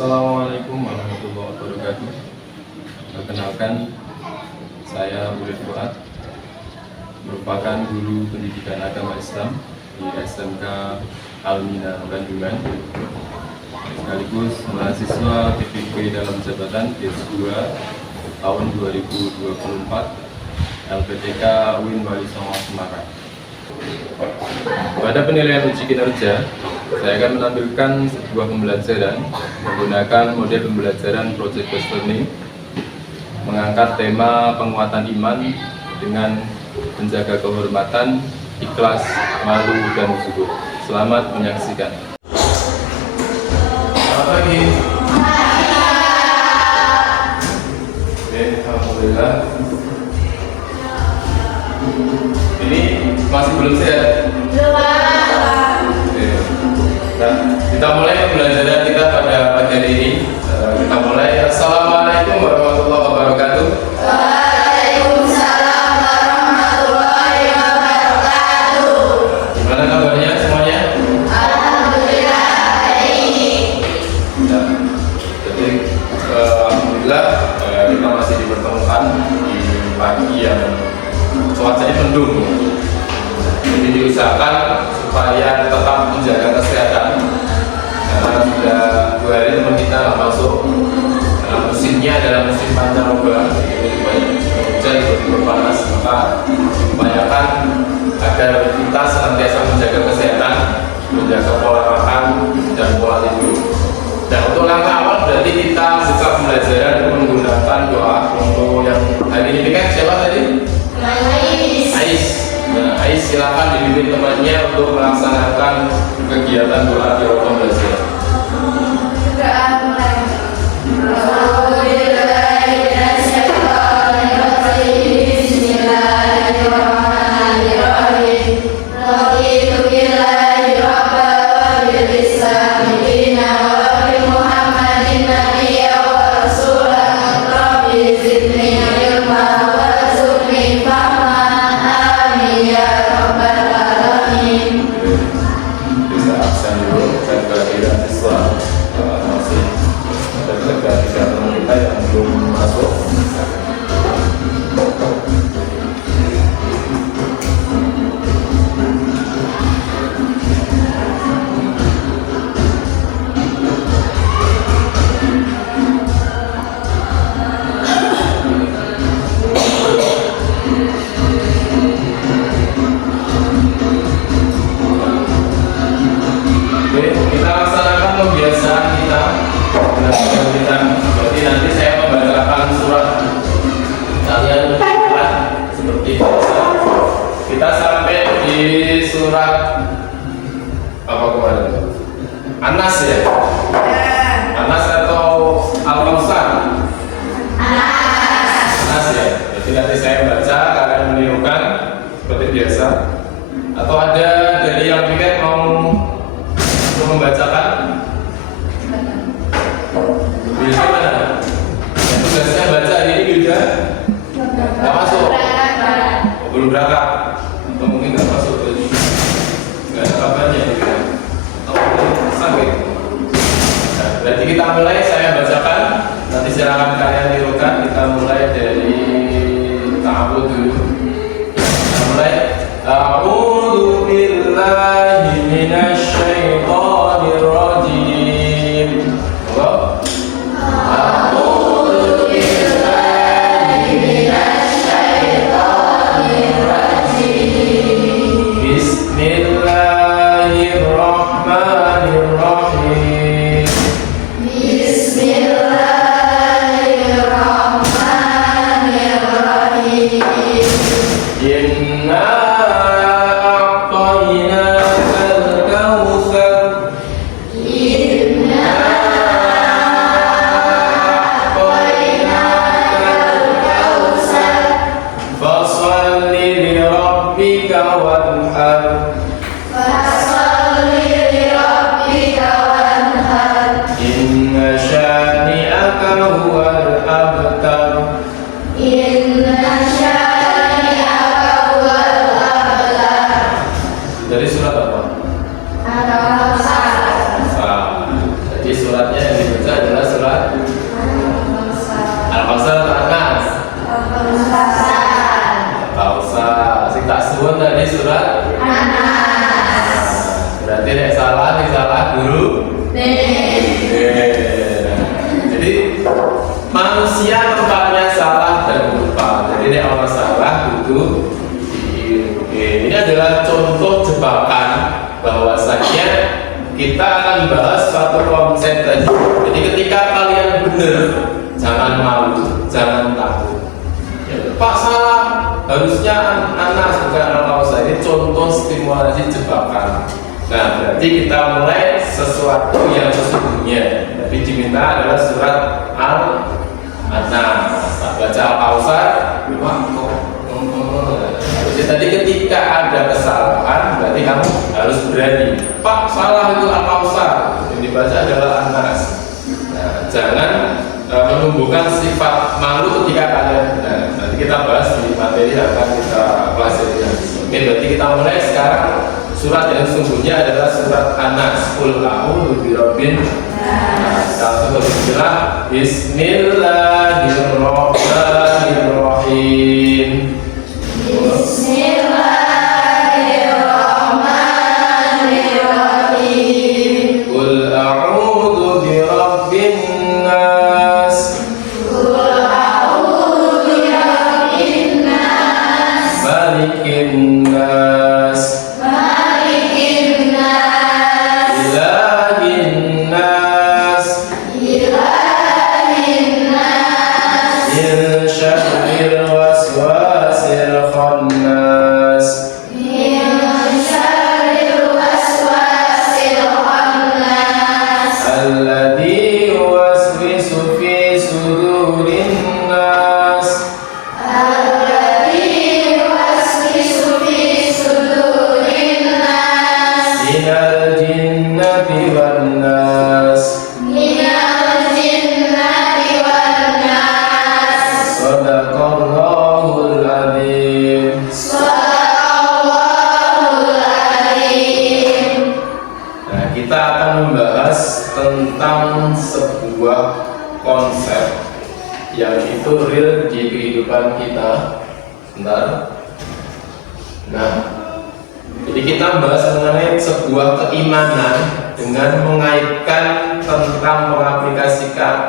Assalamualaikum warahmatullahi wabarakatuh. Perkenalkan, saya Ulil Fuad, merupakan guru pendidikan agama Islam di SMK Al-Mina Bandungan, sekaligus mahasiswa PPP dalam jabatan S2 tahun 2024 LPTK UIN Wali Songo Semarang. Pada penilaian uji kinerja, saya akan menampilkan sebuah pembelajaran menggunakan model pembelajaran Project Based Learning, mengangkat tema penguatan iman dengan menjaga kehormatan, ikhlas, malu, dan syukur. Selamat menyaksikan. Selamat pagi. Oke, alhamdulillah. Ini masih belum sehat? Nah, kita mulai pembelajaran kita pada pagi hari ini. Kita mulai. Assalamualaikum warahmatullahi wabarakatuh. Waalaikumsalam warahmatullahi wabarakatuh. Gimana kabarnya semuanya? Alhamdulillah baik. Nah, jadi alhamdulillah kita masih dipertemukan di pagi yang cuacanya mendung. Jadi diusahakan supaya tetap menjaga kesehatan, karena sudah 2 hari teman kita nggak masuk. Musimnya adalah musim pancaroba, jadi banyak hujan, tiba-tiba panas, maka upayakan agar kita senantiasa menjaga kesehatan, menjaga pola makan dan pola tidur. Dan untuk langkah awal berarti kita buka pembelajaran menggunakan doa. Untuk yang hari ini kan siapa tadi? Ais. Nah, Ais silakan dibimbing temannya untuk melaksanakan kegiatan doa di ruang belajar. Jadi nanti saya membacakan surat, kalian buat seperti biasa. Kita sampai di surat apa kemarin? Anas ya? Anas atau Al-Kausar? Anas ya. Jadi nanti saya baca, kalian menirukan seperti biasa. Atau ada dari yang pikir mau membacakan? Bisa mana? Yang tugasnya baca hari ini juga nggak masuk. Belum berangkat atau mungkin nggak masuk, jadi nggak ada kabarnya gitu. Atau mungkin sakit. Nah, berarti kita mulai, saya bacakan, nanti silakan kalian tirukan. Kita mulai dari ta'awudz dulu. Kita mulai. A'udzu billahi minasy syaithanir rajim. baca adalah surat Al-Kautsar atau An-Nas? Al-Kautsar. Sing tak suwun tadi surat An-Nas. Berarti nek salah guru. Jadi manusia tempatnya salah dan lupa. Jadi nek orang salah kudu ini adalah contoh jebakan bahwasanya kita akan bahas suatu konsep tadi. Jadi ketika kalian benar, jangan malu, jangan takut. Ya, Pak salah, harusnya Anas bukan Al-Kautsar. Ini contoh stimulasi jebakan. Nah, berarti kita mulai sesuatu yang sesungguhnya. Jadi diminta adalah surat Al-Anas. Baca Al-Kautsar, tadi ketika ada kesalahan, berarti kamu harus berani. Pak, salah itu Al-Kautsar. Yang dibaca adalah An-Nas. Nah, jangan menumbuhkan sifat malu ketika kalian benar. Nanti kita bahas di materi yang akan kita pelajari nanti. Oke, berarti kita mulai sekarang. Surat yang sesungguhnya adalah surat An-Nas. Qul a'udzu birabbin nas. Satu bismillah. Bismillahirrahmanirrahim. Tentang sebuah konsep yang itu real di kehidupan kita. Bentar. Nah, jadi kita bahas mengenai sebuah keimanan dengan mengaitkan tentang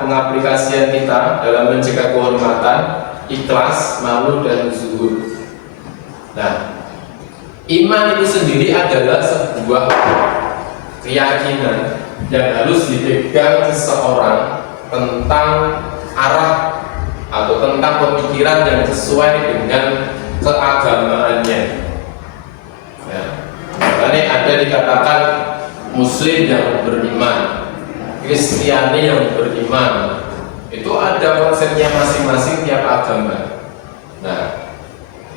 pengaplikasian kita dalam menjaga kehormatan, ikhlas, malu, dan zuhud. Nah, iman itu sendiri adalah sebuah keyakinan yang harus dipegang seseorang tentang arah atau tentang pemikiran yang sesuai dengan keagamaannya. Ya. Makanya ada dikatakan Muslim yang beriman, Kristiani yang beriman. Itu ada konsepnya masing-masing tiap agama. Nah,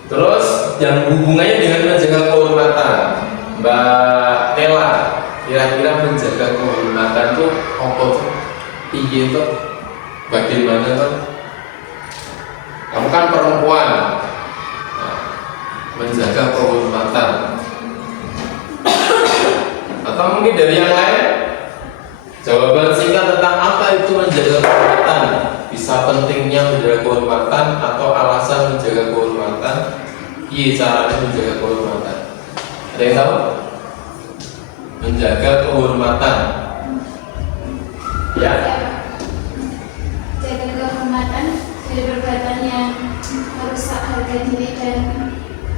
terus yang hubungannya dengan menjaga kehormatan, Mbak Nela, kira-kira menjaga kehormatan tuh apa tuh? Iya tuh, bagaimana tuh? Kamu kan perempuan, nah, menjaga kehormatan. Atau mungkin dari yang lain, jawaban singkat tentang apa itu menjaga kehormatan? Bisa pentingnya menjaga kehormatan atau alasan menjaga kehormatan? Iya, caranya menjaga kehormatan. Ada yang tahu? Menjaga kehormatan, ya. Jaga kehormatan dari perbuatan yang merusak harga diri dan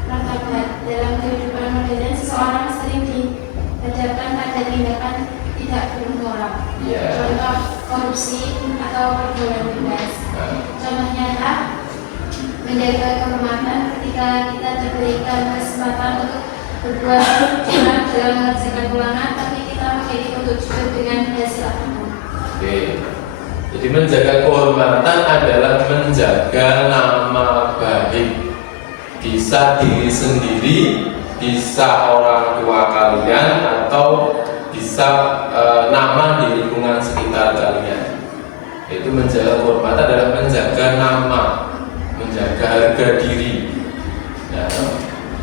martabat. Dalam kehidupan modern, seseorang sering dihadapkan pada tindakan tidak bermoral, contoh korupsi atau pergaulan bebas. Contoh nyata menjaga kehormatan ketika kita diberikan kesempatan untuk berbuat curang dalam mengerjakan ulangan, tapi kita menjadi untuk juga dengan hasil apapun. Oke. Jadi menjaga kehormatan adalah menjaga nama baik, bisa diri sendiri, bisa orang tua kalian, atau bisa nama di lingkungan sekitar kalian. Itu menjaga kehormatan adalah menjaga nama, menjaga harga diri. Ya.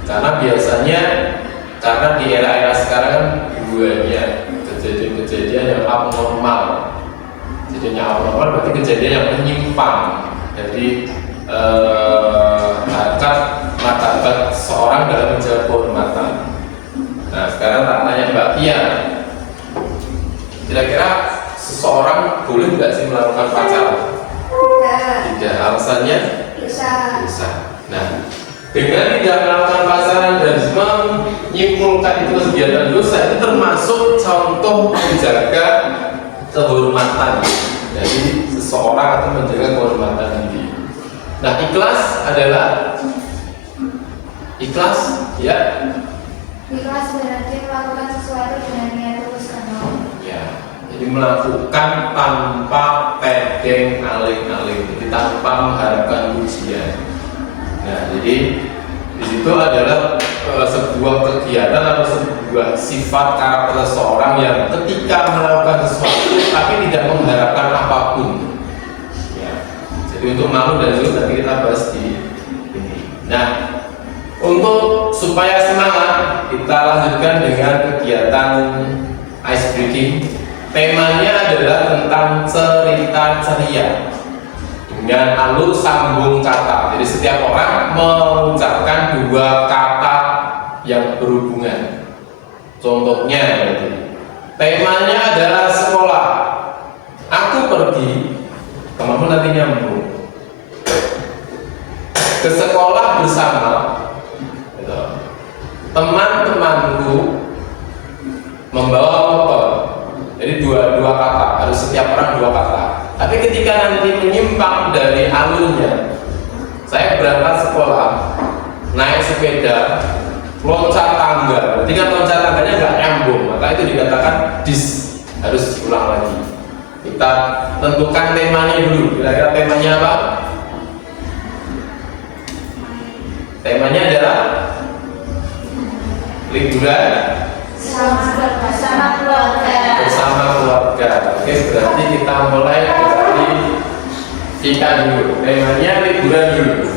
Karena biasanya, karena di era-era sekarang kan banyak kejadian-kejadian yang abnormal. Jadi kejadiannya abnormal berarti kejadian yang menyimpang dari harkat martabat seorang dalam menjaga kehormatan. Nah, sekarang tak tanya Mbak Tia, kira-kira seseorang boleh nggak sih melakukan pacaran? Tidak. Alasannya? Bisa. Bisa. Nah, dengan tidak melakukan pacaran dan menyimpulkan itu kegiatan dosa, itu termasuk contoh menjaga kehormatan dari seseorang atau menjaga kehormatan diri. Nah, ikhlas adalah ikhlas, ya. Ikhlas berarti melakukan sesuatu dengan niat tulus dan mau. Ya, jadi melakukan tanpa tedeng aling-aling, jadi tanpa mengharapkan pujian. Nah, jadi di situ adalah sebuah kegiatan atau sebuah sifat karakter seseorang yang ketika melakukan sesuatu tapi tidak mengharapkan apapun. Ya, jadi untuk malu dan zuhud nanti kita bahas di ini. Nah, untuk supaya semangat, kita lanjutkan dengan kegiatan ice breaking. Temanya adalah tentang cerita ceria dengan alur sambung kata. Jadi setiap orang mengucapkan dua kata yang berhubungan. Contohnya, temanya adalah sekolah. Aku pergi, kamu nanti nyambung ke sekolah bersama teman-temanku membawa motor. Jadi dua kata, harus setiap orang dua kata. Tapi ketika nanti menyimpang dari alurnya, saya berangkat sekolah, naik sepeda, loncat tangga. Berarti kan loncat tangganya nggak nyambung, maka itu dikatakan harus ulang lagi. Kita tentukan temanya dulu. Kira-kira temanya apa? Temanya adalah liburan bersama keluarga. Bersama keluarga. Oke, berarti kita mulai dari kita dulu. Temanya liburan dulu.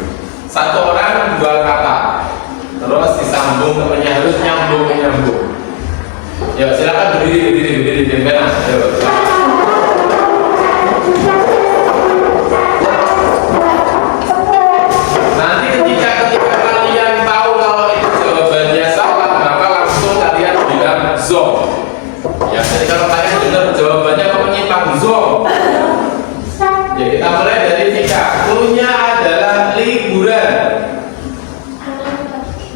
Satu orang dua kata. Terus disambung temannya harus nyambung. Ya, silakan berdiri benar. Nanti ketika kalian tahu kalau itu jawabannya salah, maka langsung kalian bilang zong. Ya, jadi kalau kalian dengar jawabannya kok menyimpang zong. Ya, kita mulai dari Vika. Cluenya adalah liburan.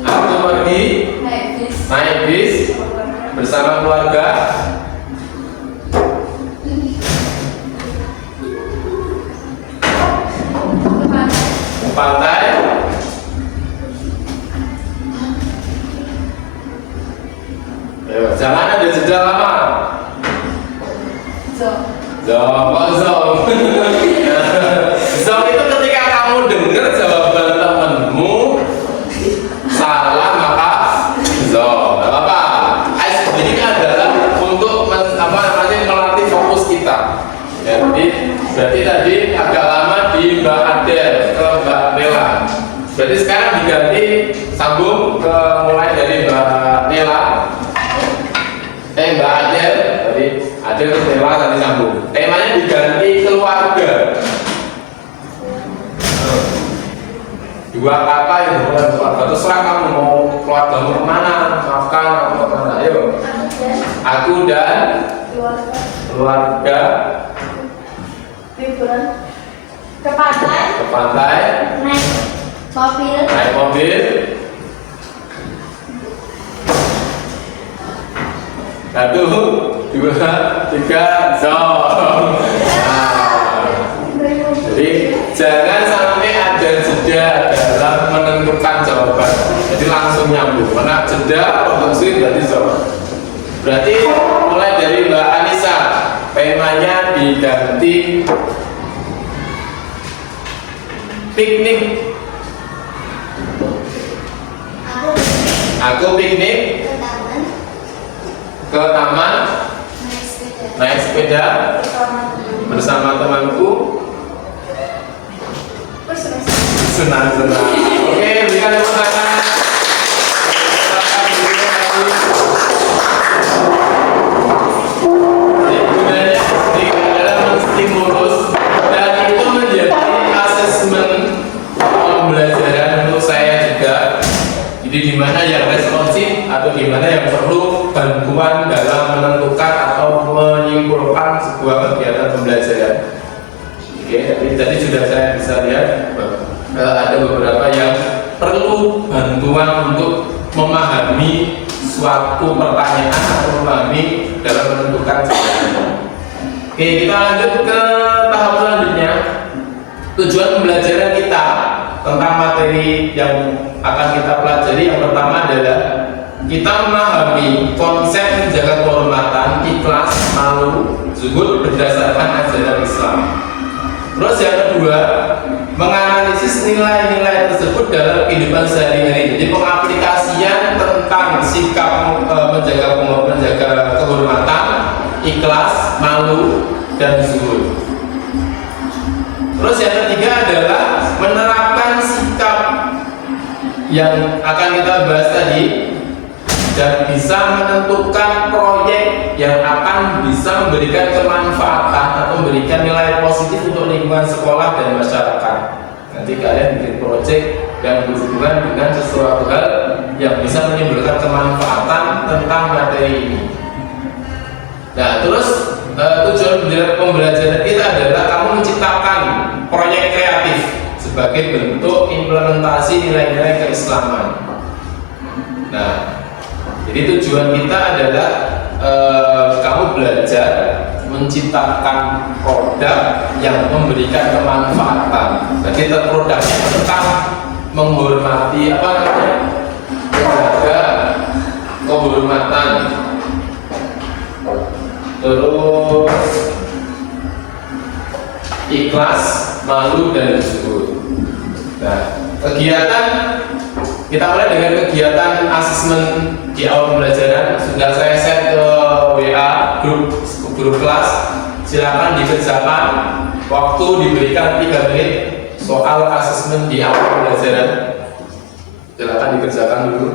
Aku pergi naik bis bersama keluarga. Ke pantai. Ayo, jangan ada jeda lama. Zong. Zong itu ketika kamu dengar jawaban temenmu salah maka zong. Gak apa-apa. Ini adalah untuk melatih fokus kita. Jadi berarti tadi agak lama di Mbak Adel ke Mbak Nela. Berarti sekarang diganti sambung ke mulai dari Mbak Nela. Mbak Adel, tadi Adel ke Nela nanti sambung. Temanya diganti keluarga. Dua kata yang bukan keluarga. Terserah kamu mau keluargamu kemana, makan atau kemana. Ayo. Aku dan keluarga Liburan ke pantai. Naik mobil. Satu, dua, tiga, zong. Jadi jangan sampai ada jeda dalam menentukan jawaban. Jadi langsung nyambung. Karena jeda produksi berarti zong. Berarti mulai dari Mbak Anissa, temanya diganti piknik. Aku piknik ke taman naik sepeda bersama temanku. Senang-senang. Oke, berikan tepuk tangan. Gunanya adalah menstimulus kegiatan pembelajaran. Oke, tadi sudah saya bisa lihat ada beberapa yang perlu bantuan untuk memahami suatu pertanyaan atau memahami dalam menentukan jawabannya. Oke, kita lanjut ke tahap selanjutnya. Tujuan pembelajaran kita tentang materi yang akan kita pelajari yang pertama adalah kita memahami konsep menjaga kehormatan, ikhlas, malu, zuhud berdasarkan ajaran Islam. Terus yang kedua, menganalisis nilai-nilai tersebut dalam kehidupan sehari-hari. Jadi pengaplikasian tentang sikap menjaga kehormatan, ikhlas, malu, dan zuhud. Terus yang ketiga adalah menerapkan sikap yang akan kita bahas tadi dan bisa menentukan proyek yang akan bisa memberikan kemanfaatan atau memberikan nilai positif untuk lingkungan sekolah dan masyarakat. Nanti kalian bikin proyek yang berhubungan dengan sesuatu hal yang bisa menimbulkan kemanfaatan tentang materi ini. Nah, terus tujuan pembelajaran kita adalah kamu menciptakan proyek kreatif sebagai bentuk implementasi nilai-nilai keislaman. Nah, jadi tujuan kita adalah kamu belajar menciptakan produk yang memberikan kemanfaatan. Jadi produknya tentang menghormati menjaga kehormatan. Terus ikhlas, malu, dan zuhud. Nah, kegiatan kita mulai dengan kegiatan asesmen di awal pembelajaran. Sudah saya share ke WA grup kelas. Silakan dikerjakan. Waktu diberikan 3 menit soal asesmen di awal pembelajaran. Silakan dikerjakan dulu.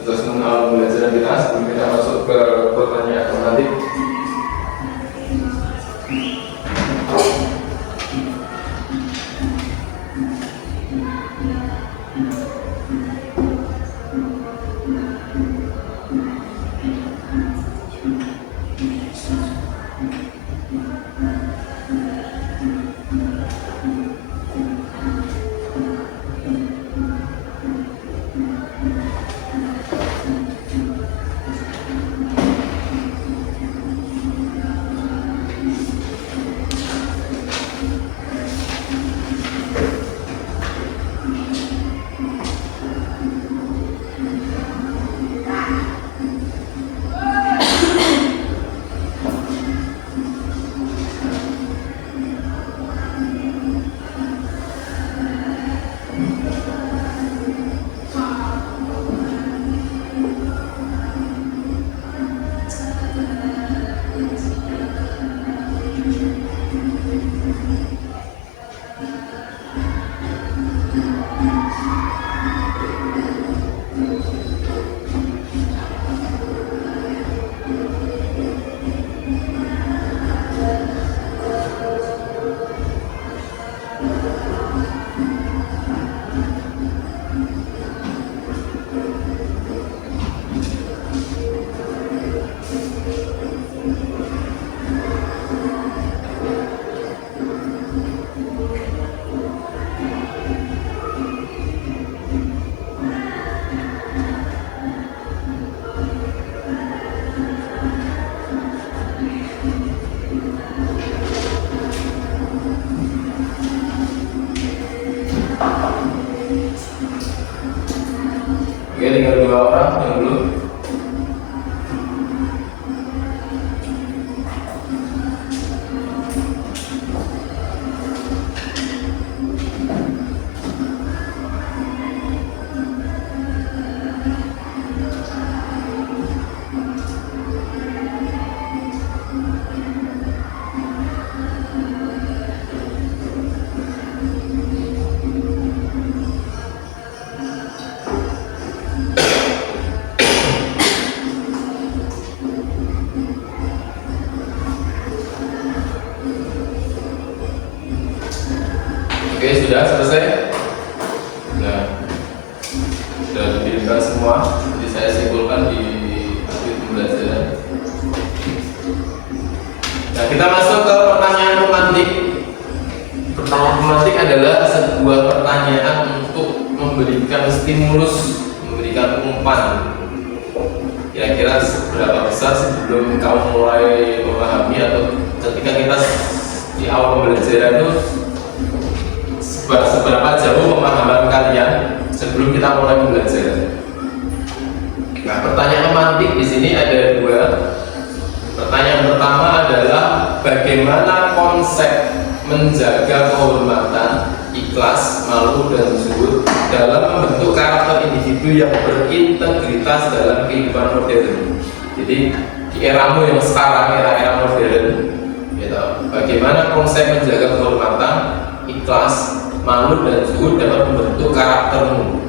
Asesmen awal pembelajaran kita sebelum kita masuk ke pertanyaan nanti. Oke, tinggal 2 orang yang belum. Oke, sudah selesai. Nah, sudah dikirimkan semua. Jadi saya simpulkan di akhir pembelajaran. Nah, kita masuk ke pertanyaan pemantik. Pertanyaan pemantik adalah sebuah pertanyaan untuk memberikan stimulus, memberikan umpan. Kira-kira seberapa besar sebelum kamu mulai memahami atau ketika kita di awal pembelajaran itu seberapa jauh pemahaman kalian sebelum kita mulai belajar. Nah, pertanyaan pemantik di sini ada dua. Pertanyaan pertama adalah bagaimana konsep menjaga kehormatan, ikhlas, malu, dan zuhud dalam membentuk karakter individu yang berintegritas dalam kehidupan modern. Jadi di eramu yang sekarang, era modern, gitu, bagaimana konsep menjaga kehormatan, ikhlas, malu, dan zuhud dalam membentuk karaktermu.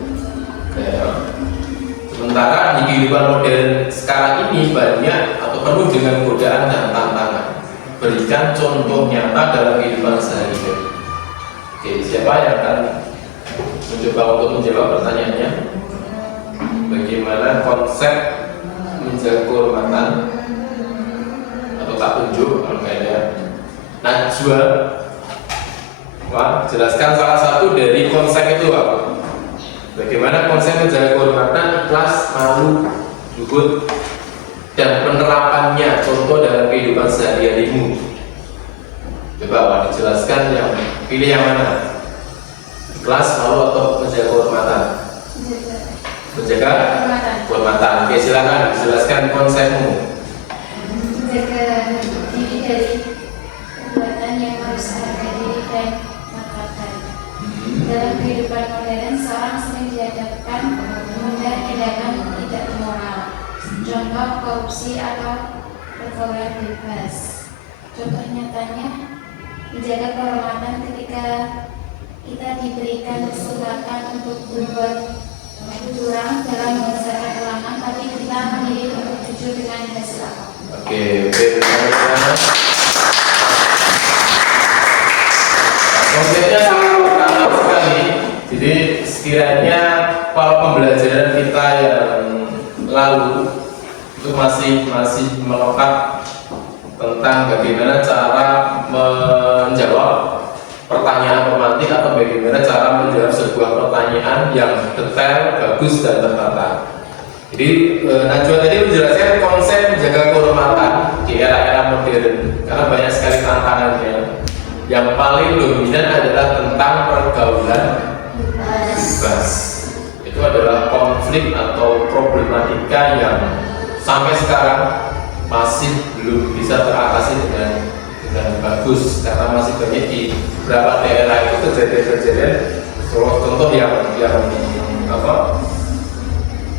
Ya. Sementara di kehidupan modern sekarang ini banyak atau penuh dengan godaan dan tantangan. Berikan contoh nyata dalam kehidupan sehari-hari. Oke, siapa yang akan mencoba untuk menjawab pertanyaannya? Bagaimana konsep menjaga kehormatan? Atau tak tunjuk kalau nggak ada? Najwa, wah, jelaskan salah satu dari konsep itu apa? Bagaimana konsep menjaga kehormatan, ikhlas, malu, zuhud, dan penerapannya, contoh dalam kehidupan sehari-harimu. Coba Wak, dijelaskan yang pilih yang mana? Ikhlas, malu, atau menjaga kehormatan? Menjaga kehormatan. Oke, silakan dijelaskan konsepmu. Menjaga diri dari perbuatan yang harus harga diri dan martabat. Dalam kehidupan modern, seorang sering dihadapkan dengan tindakan tidak moral. Contoh korupsi atau pergaulan bebas. Contoh nyatanya menjaga kehormatan ketika kita diberikan kesempatan untuk berbuat curang dalam menyelesaikan ulangan, tapi kita memilih untuk jujur dengan hasil apa. Oke, konsepnya sangat utama sekali. Jadi sekiranya para pembelajaran kita yang lalu itu masih melekat tentang bagaimana cara menjawab pertanyaan pemantik atau bagaimana cara menjawab sebuah pertanyaan yang detail, bagus, dan tertata. Jadi Najwa tadi menjelaskan konsep menjaga kehormatan di era-era modern karena banyak sekali tantangannya. Yang paling dominan adalah tentang pergaulan bebas. Itu adalah konflik atau problematika yang sampai sekarang masih belum bisa teratasi dengan bagus karena masih banyak di beberapa daerah itu kejadian-kejadian. Contoh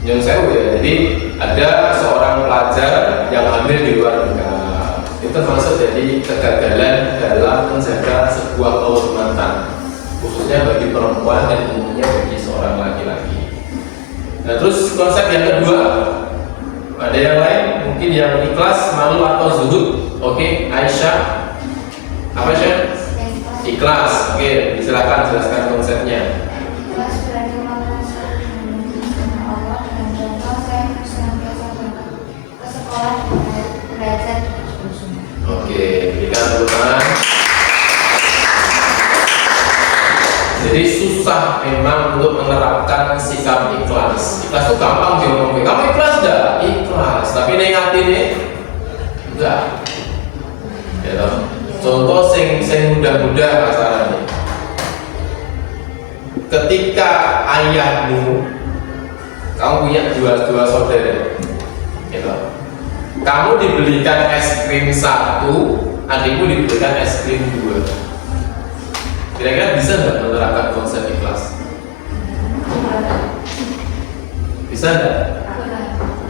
yang sewu ya. Jadi ada seorang pelajar yang hamil di luar nikah. Itu termasuk jadi kegagalan dalam menjaga sebuah kehormatan, khususnya bagi perempuan dan umumnya bagi seorang laki-laki. Nah, terus konsep yang kedua, ada yang lain? Mungkin yang ikhlas, malu, atau zuhud. Oke, Aisyah. Apa Aisyah? Ikhlas. Oke, silakan jelaskan konsepnya. Ikhlas berarti melakukan sesuatu dengan Allah dengan contoh saya senantiasa ke sekolah belajar. Oke, berikan tepuk tangan. Jadi susah memang untuk menerapkan sikap ikhlas. Ikhlas itu gampang diomongin. Kamu ikhlas enggak? Ikhlas. Tapi negatif nih enggak. Ya toh. Contoh sing mudah-mudah masalahnya. Ketika ayahmu, kamu punya dua saudara, gitu. Kamu dibelikan es krim 1, adikmu dibelikan es krim 2. Kira-kira bisa nggak menerapkan konsep ikhlas? Bisa nggak?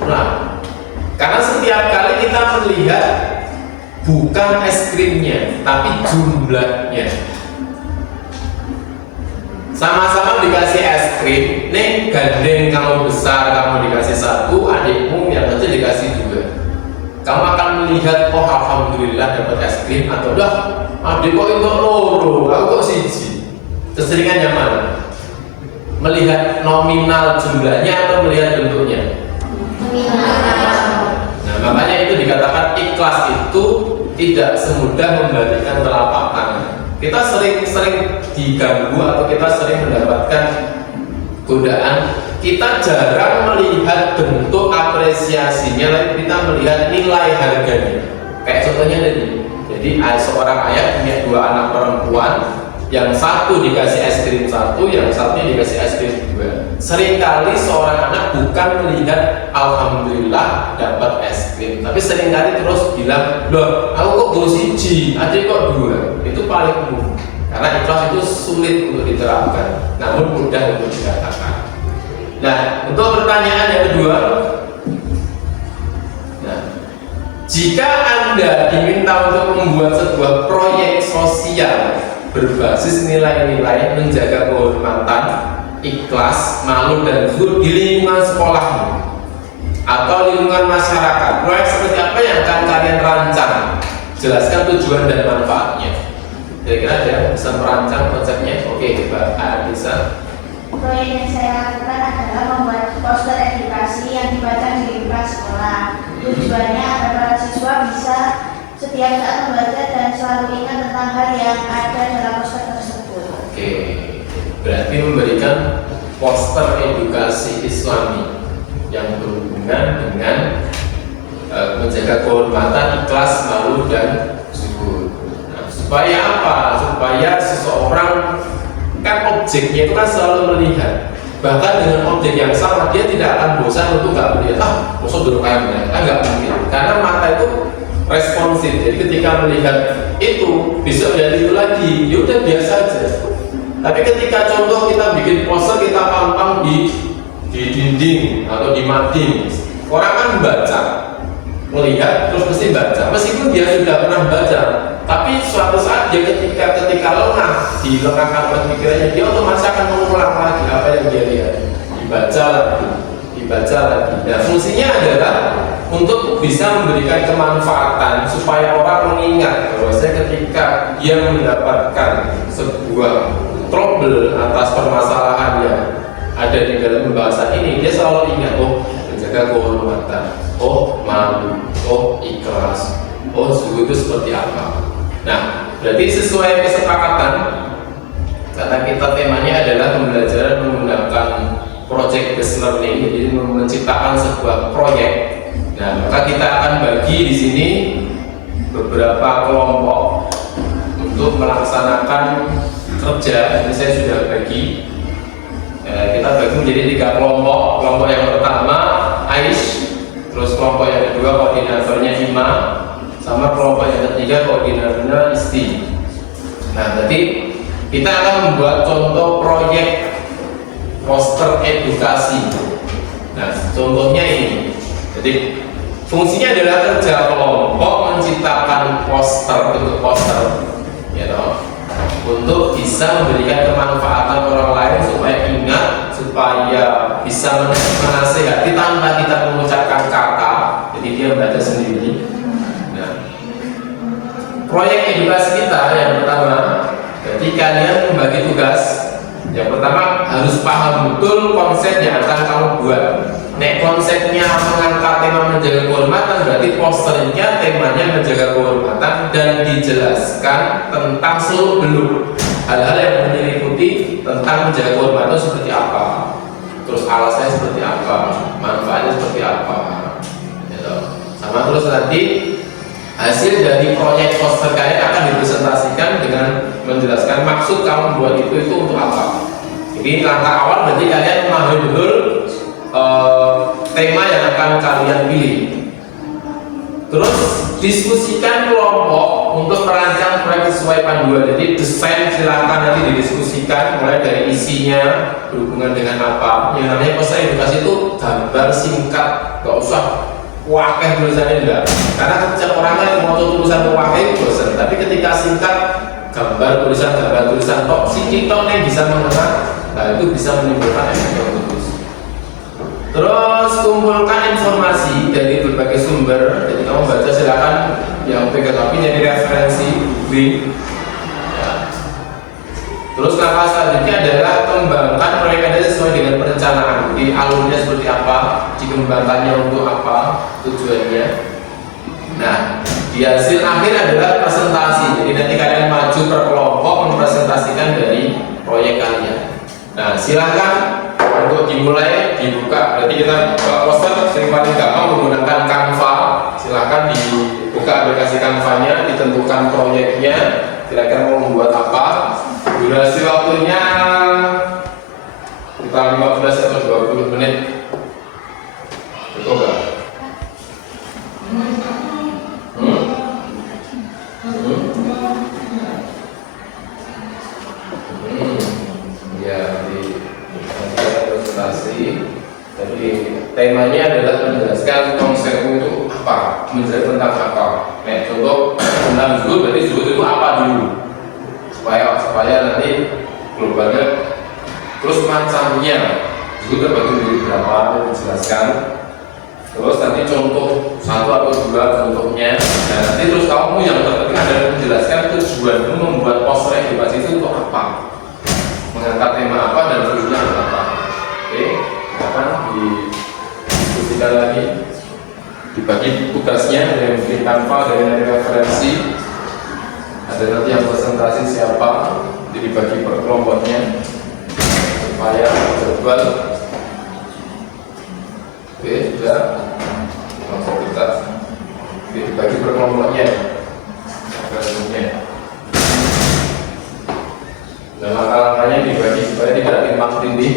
Nah, karena setiap kali kita melihat bukan es krimnya, tapi jumlahnya. Sama-sama dikasih es krim, nih gandeng kamu besar, kamu dikasih 1, adikmu yang kecil dikasih 2. Kamu akan melihat, oh alhamdulillah dapat es krim, atau dah adik kok itu loro, aku kok siji. Keseringan yang mana? Melihat nominal jumlahnya atau melihat bentuknya? Nah, makanya itu dikatakan ikhlas itu tidak semudah membalikkan telapak tangan. Kita sering diganggu atau kita sering mendapatkan godaan. Kita jarang melihat bentuk apresiasinya, tapi kita melihat nilai harganya. Kayak contohnya tadi. Jadi seorang ayah punya 2 anak perempuan, yang satu dikasih es krim satu, yang satunya dikasih es krim 2. Seringkali seorang anak bukan melihat alhamdulillah dapat es krim, tapi seringkali terus bilang, loh aku kok baru siji, adik kok 2. Itu paling umum. Karena ikhlas itu sulit untuk diterapkan, namun mudah untuk dikatakan. Nah, untuk pertanyaan yang kedua, nah, jika Anda diminta untuk membuat sebuah proyek sosial berbasis nilai-nilai menjaga kehormatan, ikhlas, malu dan zuhud di lingkungan sekolahmu atau lingkungan masyarakat, proyek seperti apa yang akan kalian rancang? Jelaskan tujuan dan manfaatnya. Kira-kira ada yang bisa merancang konsepnya? Oke, Mbak Adisa. Proyek yang saya lakukan adalah membuat poster edukasi yang dibaca di lingkungan sekolah. Tujuannya agar para siswa bisa setiap saat membaca dan selalu ingat tentang hal yang ada dalam poster tersebut. Oke, berarti memberikan poster edukasi Islami yang berhubungan dengan menjaga kehormatan, ikhlas, malu dan zuhud. Nah, supaya apa? Supaya seseorang, kan objeknya itu kan selalu melihat, bahkan dengan objek yang sama dia tidak akan bosan untuk nggak melihat, maksud dulu kayak gini, kan nggak mungkin, karena mata itu responsif. Jadi ketika melihat itu bisa melihat itu lagi, ya udah biasa aja. Tapi ketika contoh kita bikin poster, kita pampang di dinding atau di mading, orang kan baca, melihat terus mesti baca, meskipun dia sudah pernah baca. Tapi suatu saat dia ketika lengah, dilengahkan oleh pikirannya, dia otomatis akan mengulang lagi apa yang dia lihat, dibaca lagi. Nah, fungsinya adalah untuk bisa memberikan kemanfaatan supaya orang mengingat bahwa ketika dia mendapatkan sebuah trouble atas permasalahan yang ada di dalam pembahasan ini, dia selalu ingat, oh menjaga kehormatan, oh malu, oh ikhlas, oh zuhud itu seperti apa. Nah, berarti sesuai kesepakatan, karena kita temanya adalah pembelajaran menggunakan project based learning, jadi menciptakan sebuah proyek. Nah, maka kita akan bagi di sini beberapa kelompok untuk melaksanakan kerja. Ini saya sudah bagi. Kita bagi menjadi 3 kelompok. Kelompok yang pertama Aish, terus kelompok yang kedua koordinatornya Ima, sama kelompok yang ketiga koordinatornya Isti. Nah, berarti kita akan membuat contoh proyek poster edukasi. Nah, contohnya ini. Jadi fungsinya adalah kerja kelompok menciptakan bentuk poster, ya toh, untuk bisa memberikan kemanfaatan orang lain supaya ingat, supaya bisa menasehati tanpa kita mengucapkan kata. Jadi dia membaca sendiri. Nah, proyek edukasi kita yang pertama, jadi kalian membagi tugas. Yang pertama harus paham betul konsep yang akan kamu buat. Nek konsepnya mengangkat tema menjaga kehormatan, berarti posternya temanya menjaga kehormatan dan dijelaskan tentang seluruh beluk hal-hal yang meliputi tentang menjaga kehormatan seperti apa, terus alasannya seperti apa, manfaatnya seperti apa, gitu. Sama terus nanti hasil dari proyek poster kalian akan dipresentasikan dengan menjelaskan maksud kamu buat itu untuk apa. Jadi langkah awal berarti kalian memahami betul tema yang akan kalian pilih. Terus diskusikan kelompok untuk merancang proyek sesuai panduan. Jadi desain silakan nanti didiskusikan mulai dari isinya berhubungan dengan apa. Yang namanya poster edukasi itu gambar singkat, gak usah wakil tulisannya enggak. Karena setiap orangnya mau tulisan wakil bosan. Tapi ketika singkat gambar tulisan tok, si tok yang bisa mengenal, nah itu bisa menimbulkan efek yang bagus. Terus kumpulkan informasi dari berbagai sumber. Jadi kamu baca silakan yang pegang HP jadi referensi link. Ya. Terus langkah selanjutnya adalah kembangkan proyek Anda sesuai dengan perencanaan. Jadi alurnya seperti apa, dikembangkannya untuk apa, tujuannya. Nah, Di hasil akhir adalah presentasi. Jadi nanti kalian maju per kelompok mempresentasikan dari proyek kalian. Nah, silahkan untuk dimulai dibuka. Berarti kita poster yang paling gampang menggunakan Canva. Silahkan dibuka aplikasi Canva-nya, ditentukan proyeknya, kira-kira mau membuat apa. Durasi waktunya kita 15 atau 20 menit. Betul nggak? Ya, di presentasi. Jadi temanya adalah menjelaskan konsep itu apa, menjelaskan tentang apa. Nah, contoh tentang zuhud, berarti zuhud itu apa dulu, supaya nanti globalnya. Terus macamnya, zuhud terbagi menjadi berapa, dijelaskan. Terus nanti contoh satu atau dua contohnya. Nah, nanti terus kamu yang terpenting adalah menjelaskan tujuanmu membuat poster edukasi itu untuk apa, mengangkat tema apa dan tujuannya apa. Oke, akan didiskusikan lagi, dibagi tugasnya dari mungkin tanpa dari referensi. Ada nanti yang presentasi siapa, jadi dibagi per kelompoknya supaya jadwal. Oke, sudah langsung kita dibagi per kelompoknya, referensinya. Dan langkah-langkahnya dibagi supaya tidak timpang tindih.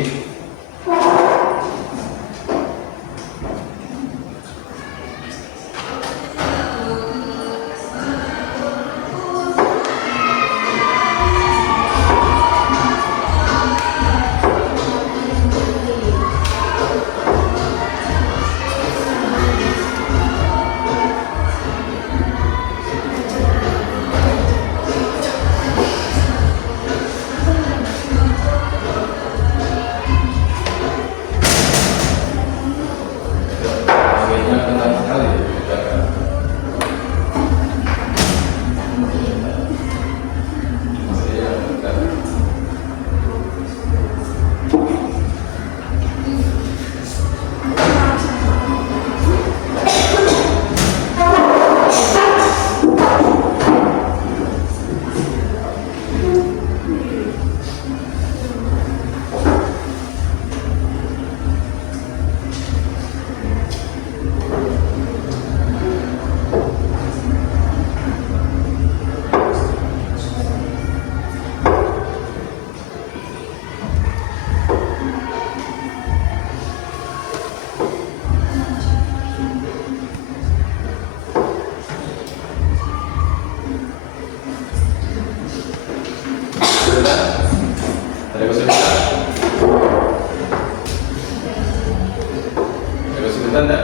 Ada kesulitan? Ada kesulitan enggak?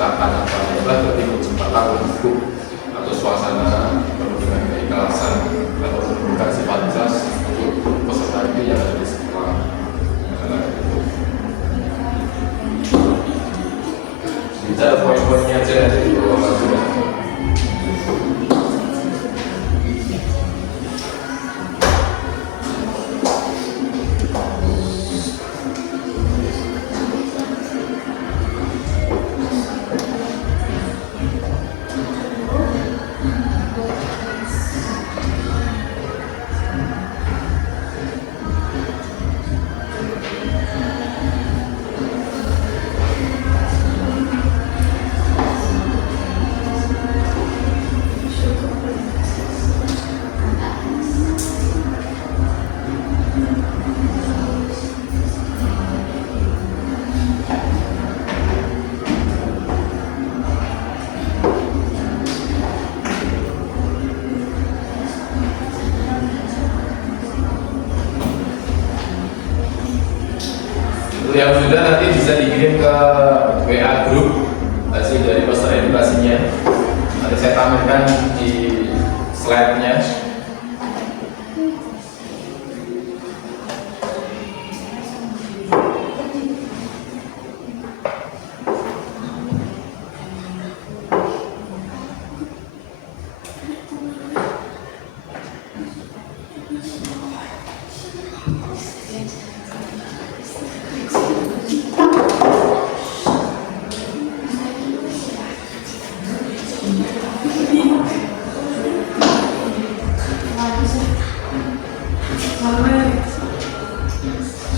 menciptakan apa berarti menciptakan hukum atau suasana penuh dengan keikhlasan atau menunjukkan sifat jas untuk peserta itu yang ada di sekolah. Bicara poin-poinnya aja dari bawah sudah. Yang sudah nanti bisa dikirim ke WA grup hasil dari poster edukasinya. Nanti saya tampilkan di slide-nya.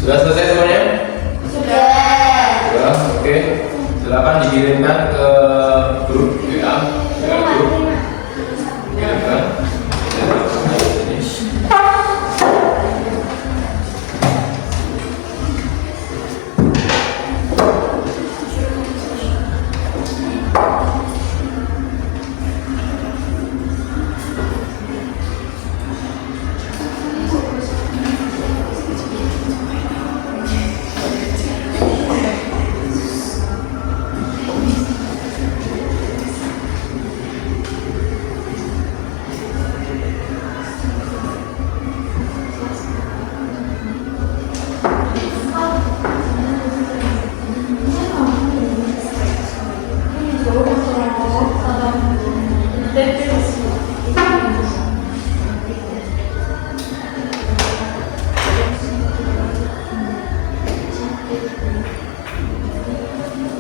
Sudah selesai semuanya? Sudah, oke. Silakan dikirimkan ke grup WA. Grup. Kirimkan.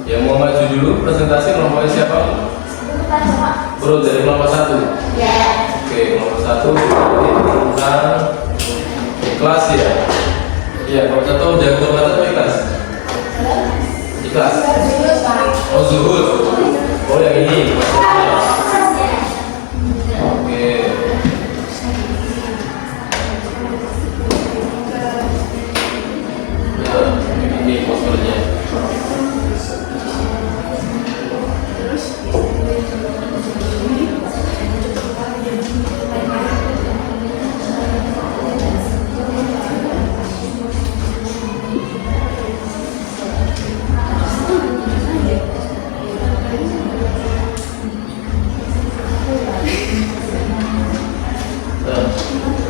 Yang mau maju dulu presentasi kelompoknya siapa? Bro dari kelompok 1. Ya. Oke, kelompok 1 tentang ikhlas ya. Iya, kelompok 1 udah kelompok atau ikhlas? Ikhlas. Oh, zuhud. Oh, yang ini. Oke. Nah, ini posternya.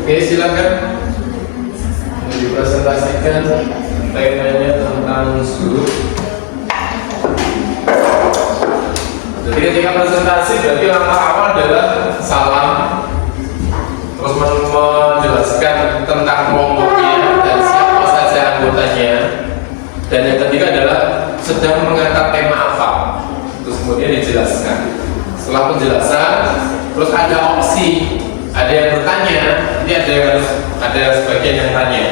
Oke, silakan dipresentasikan temanya tentang zuhud. Jadi ketika presentasi berarti langkah awal adalah salam, terus menjelaskan tentang kelompoknya dan siapa saja anggotanya, dan yang ketiga adalah sedang mengangkat tema apa, terus kemudian dijelaskan. Setelah penjelasan, terus ada opsi. Ada yang bertanya, jadi ada sebagian yang tanya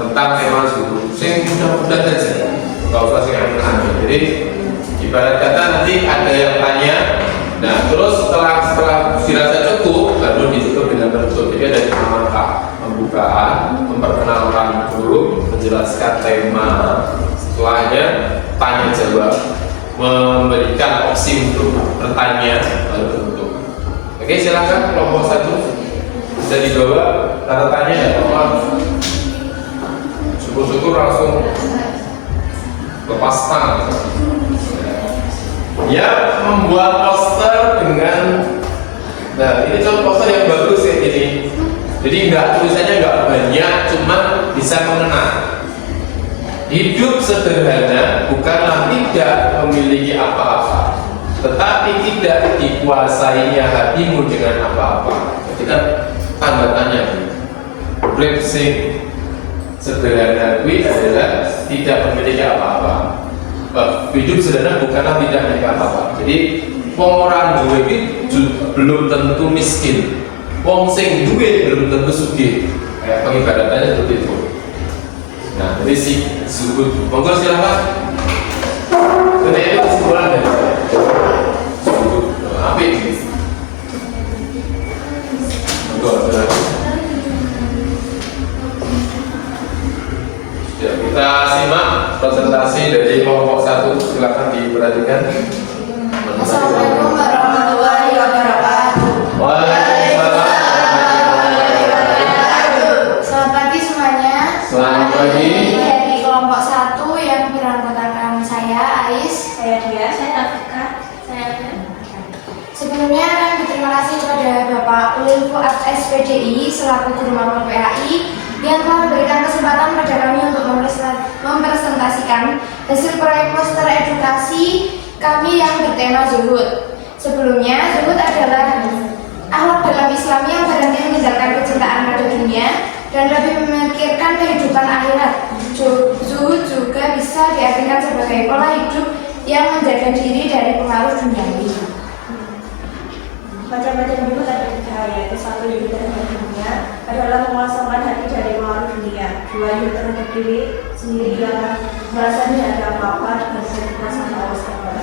tentang tema zuhud. Yang mudah-mudah saja, nggak usah sih aneh-aneh. Jadi ibarat kata nanti ada yang tanya, nah terus setelah dirasa cukup, baru ditutup dengan penutup. Jadi ada 5 langkah: pembukaan, memperkenalkan grup, menjelaskan tema, setelahnya tanya jawab, memberikan opsi untuk bertanya, baru penutup. Oke, silakan kelompok 1 bisa dibawa tanda tanya ya, apa? Syukur-syukur langsung lepas tangan. Ya, membuat poster dengan, nah ini contoh poster yang bagus ya ini. Jadi tulisannya nggak banyak, cuma bisa mengenang. Hidup sederhana bukanlah tidak memiliki apa-apa, tetapi tidak dikuasainya hatimu dengan apa-apa. Jadi kan tanda tanya. Prinsip sederhana gue adalah tidak memiliki apa-apa. Hidup sederhana bukanlah tidak memiliki apa-apa. Jadi wong orang duwe iki belum tentu miskin. Wong sing duwe belum tentu sugih. Kayak pengibadatannya seperti itu. Nah, jadi si zuhud. Monggo silakan. Ini kesimpulan dari saya. Zuhud. Apik. Monggo silakan. Ya, kita simak presentasi dari kelompok 1. Silakan diperhatikan. Assalamualaikum warahmatullahi wabarakatuh. Waalaikumsalam. Selamat pagi semuanya. Selamat pagi. Dari kelompok 1 yang beranggotakan saya Ais, Saya Dia, saya Tafika, saya Dia. Sebelumnya Abdul Fuad SPDI selaku Guru Mapol PAI yang telah memberikan kesempatan pada kami untuk mempresentasikan hasil proyek poster edukasi kami yang bertema zuhud. Sebelumnya, zuhud adalah akhlak dalam Islam yang berhenti meninggalkan kecintaan pada dunia dan lebih memikirkan kehidupan akhirat. Zuhud juga bisa diartikan sebagai pola hidup yang menjaga diri dari pengaruh duniawi. Macam-macam zuhud ada tiga, yaitu satu hidup terhadap dunia adalah mengosongkan hati dari pengaruh dunia. Dua, hidup terhadap diri sendiri yang merasa tidak ada apa-apa dan bersyukur sama Allah SWT.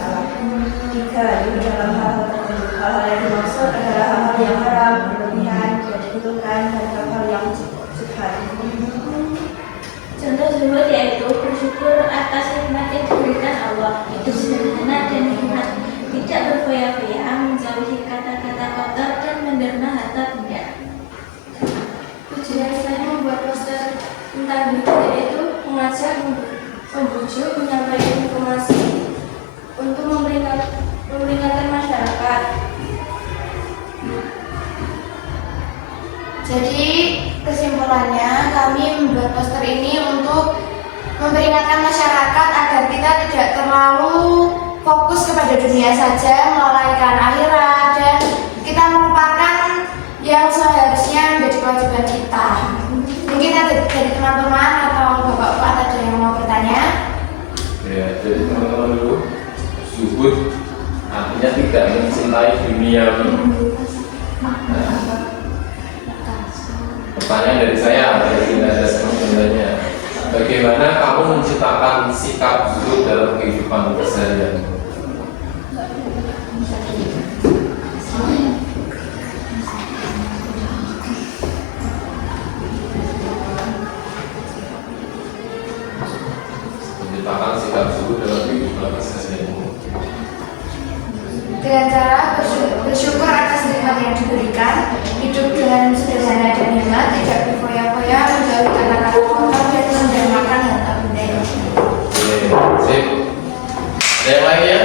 Tiga, hidup dalam hal-hal tertentu. Hal-hal yang dimaksud adalah hal-hal yang haram, berlebihan, tidak dibutuhkan, dan hal-hal yang subhat. Contoh zuhud yaitu bersyukur atas nikmat yang diberikan Allah, hidup sederhana dan nikmat, tidak berfoya-foya, menjauhi kata-kata kotor dan menderma harta benda. Tujuan saya membuat poster tentang zuhud yaitu mengajak, membujuk, menyampaikan informasi untuk memperingatkan masyarakat. Jadi kesimpulannya kami membuat poster ini untuk memperingatkan masyarakat agar kita tidak terlalu fokus kepada dunia saja, melalaikan akhirat dan kita melupakan yang seharusnya menjadi kewajiban kita. Mungkin ada dari teman-teman atau bapak-bapak ada yang mau bertanya? Ya, jadi teman-teman dulu, zuhud artinya tidak mencintai dunia. Pertanyaan dari saya, tidak ada sebenarnya. Bagaimana kamu menciptakan sikap zuhud dalam kehidupan keseharian? Menciptakan sikap zuhud dalam kehidupan keseharian. Dengan cara bersyukur atas nikmat yang diberikan, hidup dengan sederhana dan hemat, tidak berfoya-foya, menjauhi kata-kata kotor dan mendermakan harta benda. Sip. Ada yang lainnya?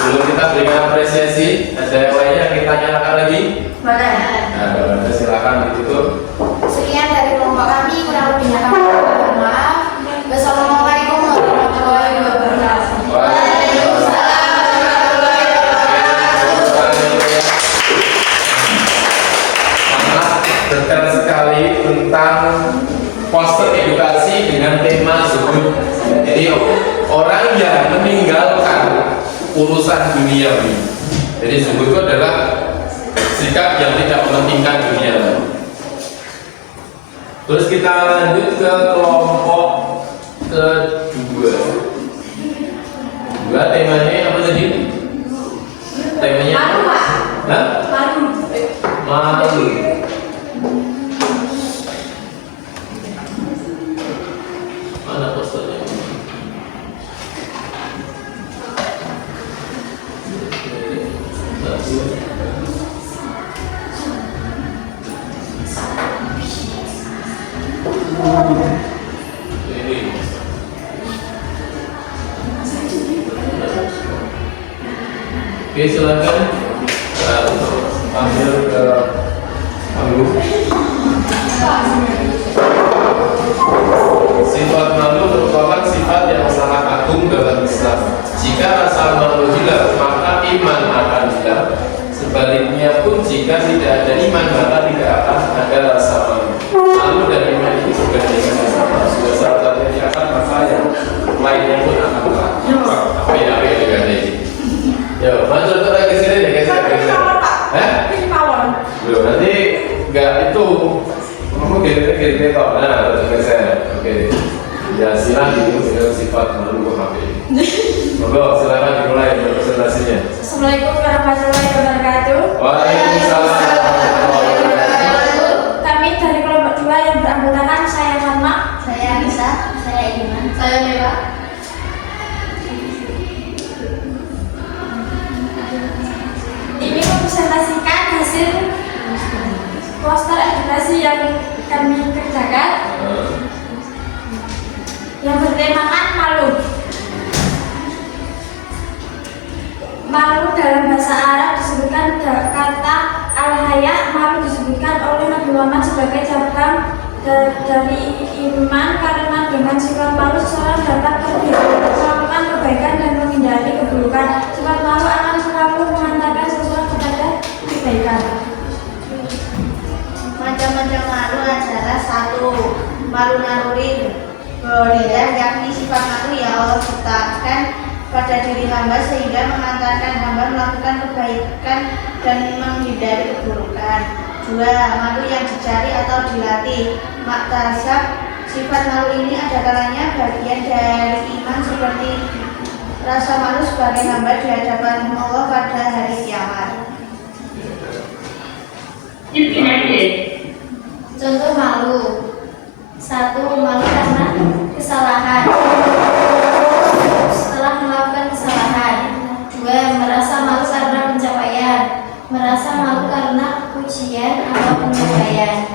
Sebelum kita berikan apresiasi, ada yang lainnya yang kita nyalakan lagi? Boleh. Nah, silakan ditutup. Sekian dari kelompok kami, kurang lebihnya kami mohon maaf. Wassalamualaikum warahmatullahi wabarakatuh. Detail sekali tentang poster edukasi dengan tema zuhud. Jadi orang yang meninggalkan urusan duniawi. Jadi zuhud itu adalah sikap yang tidak mementingkan dunia. Terus kita lanjut ke kelompok kedua. Dua temanya apa tadi? Temanya Malu, Pak. Hah? Malu. Malu. Mana posternya? Ini. Oke, silakan ambil ke panggung. Sifat malu merupakan sifat yang sangat agung dalam Islam. Jika rasa malu hilang, maka iman akan hilang. Sebaliknya pun, jika tidak ada iman, maka tidak akan ada rasa malu. Malu dan iman itu sebenarnya sama. Sudah salah satunya akan, maka yang lainnya pun akan kalah. Apa yang dengan ini? Yo, maju terus ke sini deh, geser. Belum, nanti nggak itu. Kamu gini kok. Nah, terus geser. Oke. Ya, silakan itu dengan sifat malu HP. Monggo, silakan dimulai presentasinya. Assalamualaikum warahmatullahi wabarakatuh. Waalaikumsalam warahmatullahi wabarakatuh. Kami dari kelompok 2 yang beranggotakan saya Fatma, Saya Anissa, saya Iman. Saya Nela. ini mempresentasikan hasil poster edukasi yang kami kerjakan yang bertemakan malu. Malu dalam bahasa Arab disebutkan kata Al-Haya malu disebutkan oleh Nabi Muhammad sebagai cabang dari iman karena dengan sifat malu seseorang dapat melakukan kebaikan dan menghindari keburukan. Sifat malu akan selalu mengantarkan seseorang kepada kebaikan. Macam-macam malu adalah satu, malu naluri boleh, yakni sifat malu yang Allah ciptakan pada diri hamba sehingga mengantarkan hamba melakukan kebaikan dan menghindari keburukan. Dua, malu yang dicari atau dilatih. Maktasab, sifat malu ini ada kalanya bagian dari iman seperti rasa malu sebagai hamba di hadapan Allah pada hari kiamat. Contoh malu. 1. Malu karena kesalahan setelah melakukan kesalahan. 2. Merasa malu karena pencapaian. Merasa malu karena pujian atau penilaian.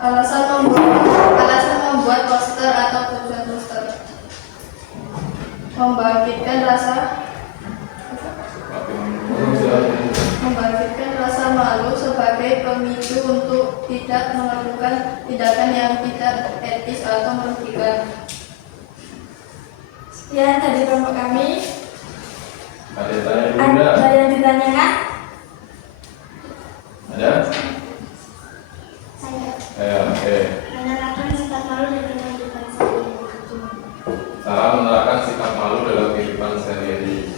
Alasan membuat poster atau tujuan poster. Membangkitkan rasa malu sebagai pemicu untuk tidak melakukan tindakan yang tidak etis atau merugikan. Sekian dari kelompok kami. Ada yang tanya dulu enggak? Ada yang ditanyakan? Ada? Saya Oke. menerapkan sifat malu dalam kehidupan sehari-hari. Cara menerapkan sikap malu dalam kehidupan sehari-hari.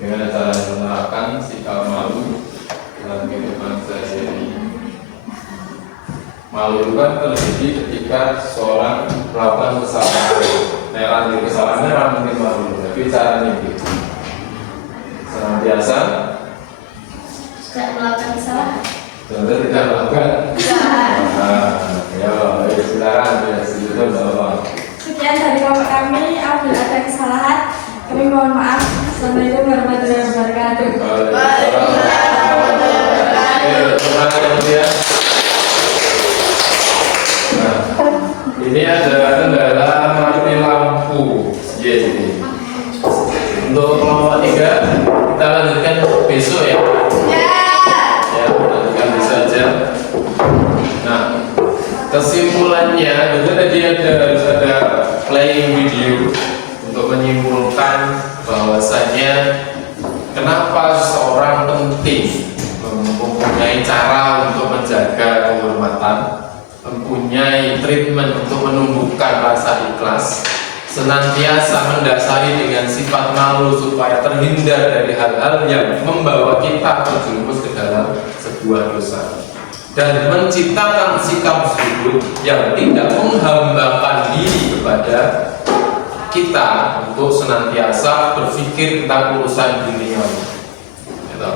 Gimana cara menerapkan sikap malu dalam kehidupan sehari-hari? Malu itu kan terjadi ketika seorang melakukan kesalahan. Nah, kesalahannya orang mungkin malu, tapi caranya gitu. Senantiasa Tidak melakukan kesalahan. Contoh tidak melakukan ya, silakan ya, silakan Bapak. Sekian dari kelompok kami. Apabila ada kesalahan, kami mohon maaf. Assalamualaikum warahmatullahi wabarakatuh. Ini ada kendala mati lampu. Jadi untuk kelompok 3 kita lanjutkan besok ya. Ya, lanjutkan besok aja. Nah, kesimpulannya itu tadi harus ada playing video untuk menyimpulkan bahwasanya kenapa seorang penting mempunyai cara untuk menjaga kehormatan, mempunyai treatment untuk menumbuhkan rasa ikhlas, senantiasa mendasari dengan sifat malu supaya terhindar dari hal-hal yang membawa kita terjerumus ke dalam sebuah dosa, dan menciptakan sikap tersebut yang tidak menghambakan diri kepada kita untuk senantiasa berpikir tentang urusan dunia. Gitu.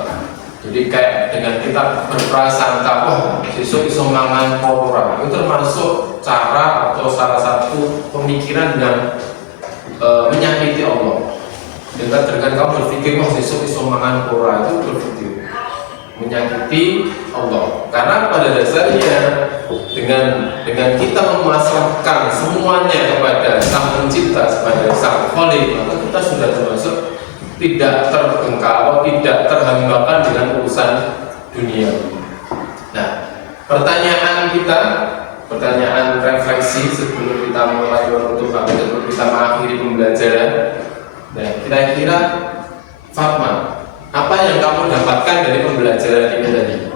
Jadi kayak dengan kita berprasangka, wah besok iso mangan ora, itu termasuk cara atau salah satu pemikiran yang menyakiti Allah. Dengan kamu berpikir, wah besok iso mangan ora, itu berpikir menyakiti Allah. Karena pada dasarnya dengan kita memasrahkan semuanya kepada Sang Pencipta, kepada Sang Khalik, maka kita sudah termasuk tidak terbengkalai, tidak terhambakan dengan urusan dunia. Nah, pertanyaan refleksi sebelum kita mulai menutup kami, sebelum kita mengakhiri pembelajaran. Nah, kira-kira Fatma, apa yang kamu dapatkan dari pembelajaran ini tadi?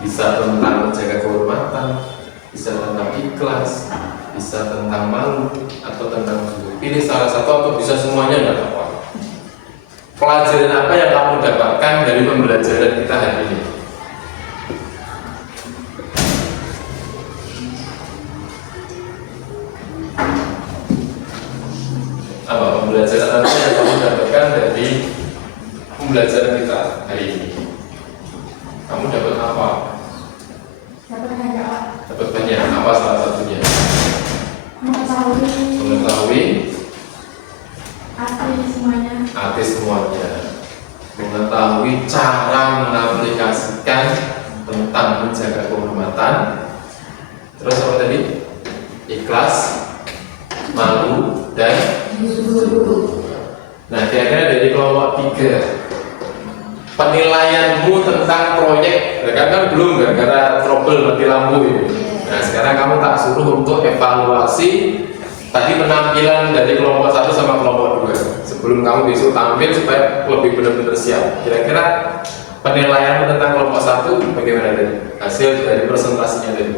Bisa tentang menjaga kehormatan, bisa tentang ikhlas, bisa tentang malu, atau tentang pilih salah satu atau bisa semuanya, nggak apa-apa. Pelajaran apa yang kamu dapatkan dari pembelajaran kita hari ini? Apa pembelajaran apa yang kamu dapatkan dari pembelajaran kita hari ini? Kamu dapat apa? Dapat banyak. Dapat banyak. Apa salah satunya? Mengetahui arti semuanya, mengetahui cara mengaplikasikan tentang menjaga kehormatan, Terus apa tadi? Ikhlas, malu, dan nah kira-kira dari kelompok 3 penilaianmu tentang proyek, kan belum gara-gara trouble mati lampu ini. Nah sekarang kamu tak suruh untuk evaluasi tadi penampilan dari kelompok 1 sama kelompok 2 sebelum kamu besok tampil supaya lebih benar-benar siap. Kira-kira penilaianmu tentang kelompok 1 bagaimana tadi? Hasil dari presentasinya tadi?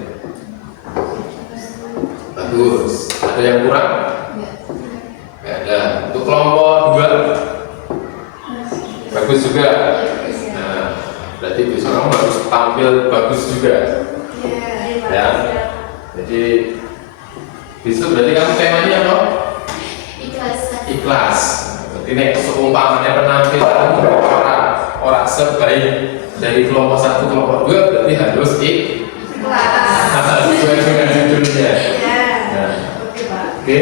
Bagus. Ada yang kurang? Nggak ada. Untuk kelompok 2 bagus juga. Nah, berarti besok kamu harus tampil bagus juga. Ya. Jadi besok berarti kamu temanya apa? Ikhlas. Ikhlas. Berarti nek seumpamanya penampilanmu orang sebaik dari kelompok 1 kelompok 2 berarti harus sesuai dengan judulnya. Nah, oke.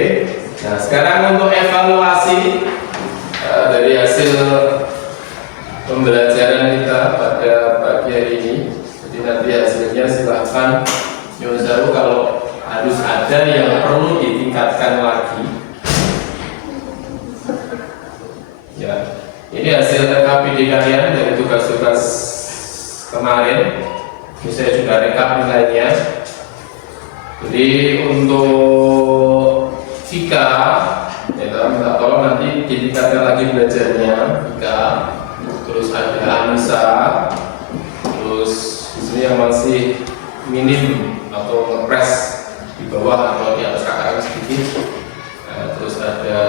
Nah, sekarang untuk evaluasi dari hasil pembelajaran kita pada pagi hari ini. Jadi nanti hasilnya silahkan Yozaru kalau harus ada yang perlu ditingkatkan lagi. Ya, ini hasil RKPD kalian dari tugas-tugas kemarin. Ini saya sudah rekap nilainya. Jadi untuk Vika, ya minta tolong nanti ditingkatkan lagi belajarnya Vika. Terus ada Anissa, terus di sini yang masih minim atau ngepres di bawah atau di atas KKM sedikit. Terus ada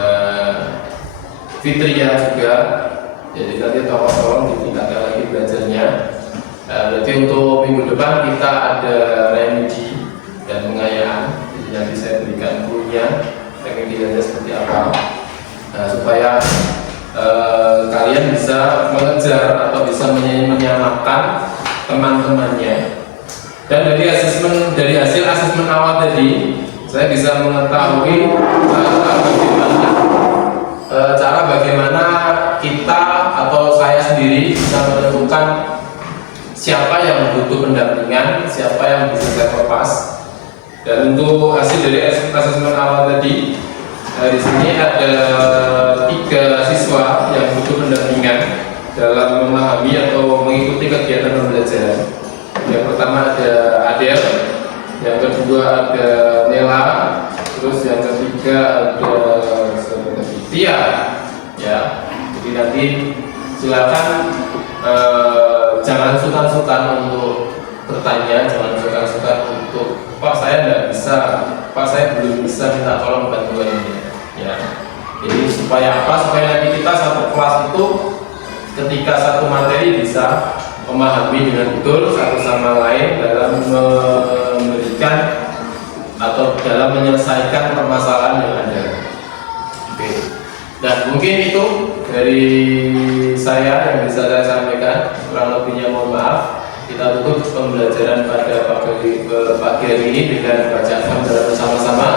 Fitria juga. Jadi nanti tolong ditingkatkan lagi belajarnya. Berarti untuk minggu depan kita ada remedi dan pengayaan. Jadi nanti saya berikan clue-nya remedianya seperti apa, supaya kalian bisa mengejar atau bisa menyamakan teman-temannya. Dan dari hasil asesmen awal tadi, saya bisa mengetahui cara bagaimana kita atau saya sendiri bisa menentukan siapa yang butuh pendampingan, siapa yang bisa saya lepas. Dan untuk hasil dari asesmen awal tadi, di sini ada 3 siswa yang butuh pendampingan dalam memahami atau mengikuti kegiatan pembelajaran. Yang pertama ada Adel, yang kedua ada Nela, terus yang ketiga ada Tia. Ya, jadi nanti silakan jangan sungkan-sungkan untuk bertanya, jangan sungkan-sungkan untuk Pak saya tidak bisa, Pak saya belum bisa, minta tolong bantuannya. Ya, jadi supaya apa? Supaya nanti kita satu kelas itu ketika satu materi bisa memahami dengan betul satu sama lain dalam memberikan atau dalam menyelesaikan permasalahan yang ada. Oke. Dan mungkin itu dari saya yang bisa saya sampaikan. Kurang lebihnya mohon maaf. Kita tutup pembelajaran pada pagi hari ini dengan bacaan bersama-sama.